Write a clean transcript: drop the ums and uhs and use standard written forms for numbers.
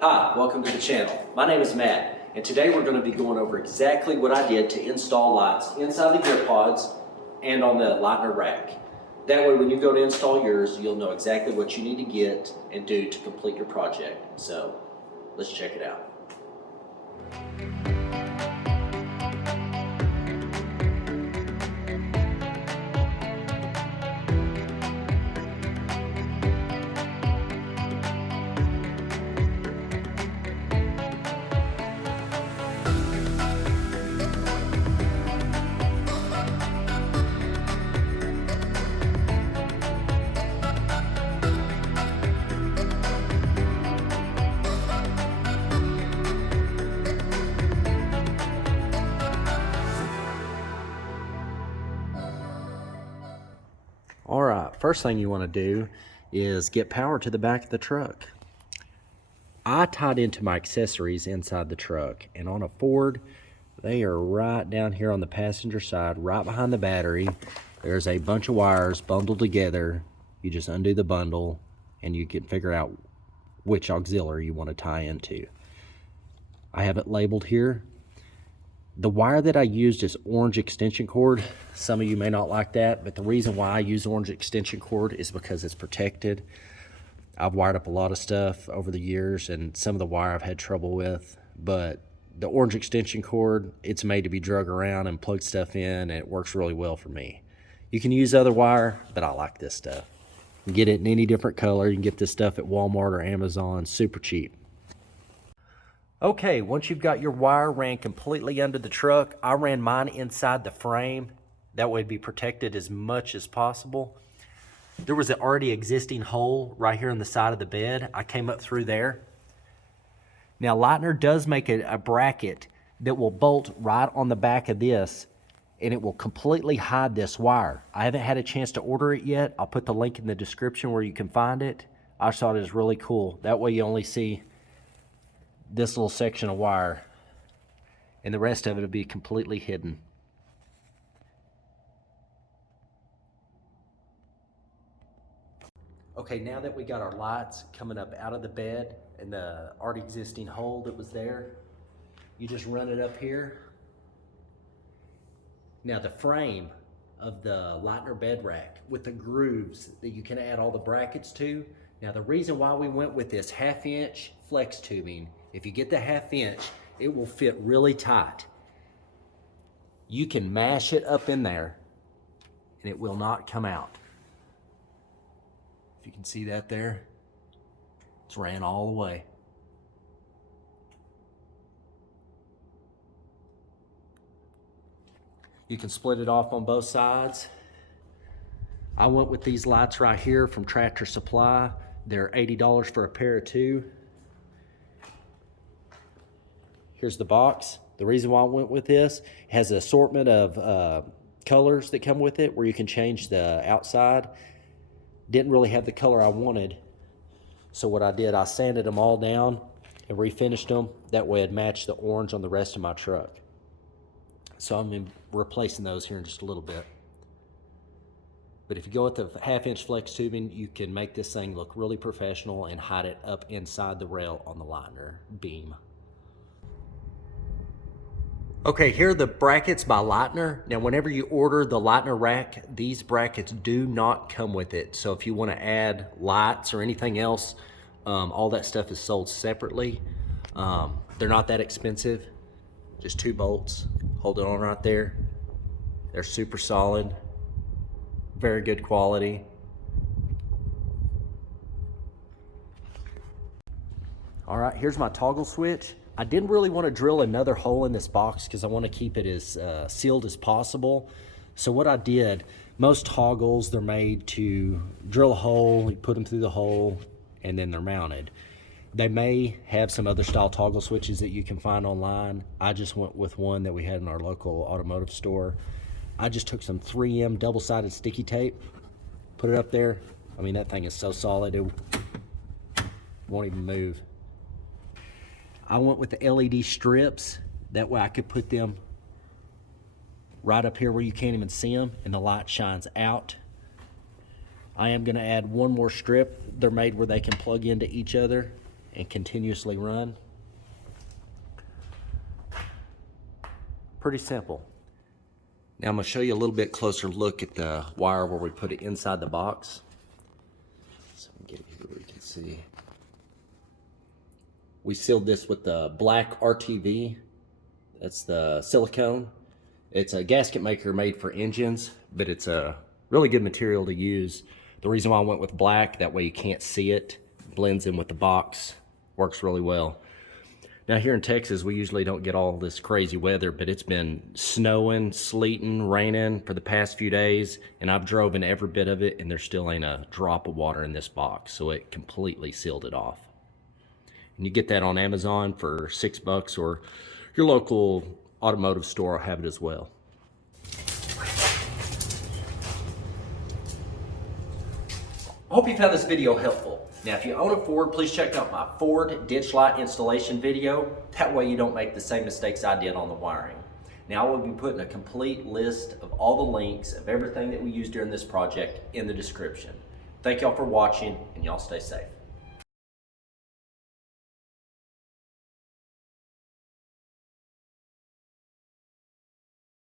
Hi, welcome to the channel. My name is Matt, and today we're going to be going over exactly what I did to install lights inside the gear pods and on the Leitner rack. That way when you go to install yours, you'll know exactly what you need to get and do to complete your project. So, let's check it out. All right, first thing you want to do is get power to the back of the truck. I tied into my accessories inside the truck, and on a Ford, they are right down here on the passenger side, right behind the battery. There's a bunch of wires bundled together. You just undo the bundle, and you can figure out which auxiliary you want to tie into. I have it labeled here. The wire that I used is orange extension cord. Some of you may not like that, but the reason why I use orange extension cord is because it's protected. I've wired up a lot of stuff over the years, and some of the wire I've had trouble with, but the orange extension cord, it's made to be drug around and plug stuff in, and it works really well for me. You can use other wire, but I like this stuff. You can get it in any different color. You can get this stuff at Walmart or Amazon, super cheap. Okay, once you've got your wire ran completely under the truck, I ran mine inside the frame. That way it'd be protected as much as possible. There was an already existing hole right here on the side of the bed. I came up through there. Now Leitner does make a bracket that will bolt right on the back of this, and it will completely hide this wire. I haven't had a chance to order it yet. I'll put the link in the description where you can find it. I just thought it was really cool. That way you only see this little section of wire, and the rest of it will be completely hidden. Okay, now that we got our lights coming up out of the bed and the already existing hole that was there, you just run it up here. Now the frame of the Leitner bed rack with the grooves that you can add all the brackets to. Now the reason why we went with this 1/2 inch flex tubing, if you get the 1/2 inch, it will fit really tight. You can mash it up in there and it will not come out. If you can see that there, it's ran all the way. You can split it off on both sides. I went with these lights right here from Tractor Supply. They're $80 for a pair of two. Here's the box. The reason why I went with this, it has an assortment of colors that come with it where you can change the outside. Didn't really have the color I wanted. So what I did, I sanded them all down and refinished them. That way it'd match the orange on the rest of my truck. So I'm replacing those here in just a little bit. But if you go with the 1/2 inch flex tubing, you can make this thing look really professional and hide it up inside the rail on the Leitner beam. Okay, here are the brackets by Leitner. Now, whenever you order the Leitner rack, these brackets do not come with it. So if you want to add lights or anything else, all that stuff is sold separately. They're not that expensive. Just 2 bolts. Hold it on right there. They're super solid. Very good quality. All right, here's my toggle switch. I didn't really want to drill another hole in this box because I want to keep it as sealed as possible. So what I did, most toggles, they're made to drill a hole, you put them through the hole, and then they're mounted. They may have some other style toggle switches that you can find online. I just went with one that we had in our local automotive store. I just took some 3M double-sided sticky tape, put it up there. I mean, that thing is so solid, it won't even move. I went with the LED strips. That way I could put them right up here where you can't even see them and the light shines out. I am gonna add one more strip. They're made where they can plug into each other. and continuously run. Pretty simple. Now I'm going to show you a little bit closer look at the wire where we put it inside the box. So get it here where you can see. We sealed this with the black RTV. That's the silicone. It's a gasket maker made for engines, but it's a really good material to use. The reason why I went with black, that way you can't see it, blends in with the box, works really well. Now here in Texas, we usually don't get all this crazy weather, but it's been snowing, sleeting, raining for the past few days, and I've driven every bit of it, and there still ain't a drop of water in this box, so it completely sealed it off. And you get that on Amazon for $6, or your local automotive store will have it as well. I hope you found this video helpful. Now, if you own a Ford, please check out my Ford ditch light installation video. That way you don't make the same mistakes I did on the wiring. Now, I will be putting a complete list of all the links of everything that we used during this project in the description. Thank y'all for watching, and y'all stay safe.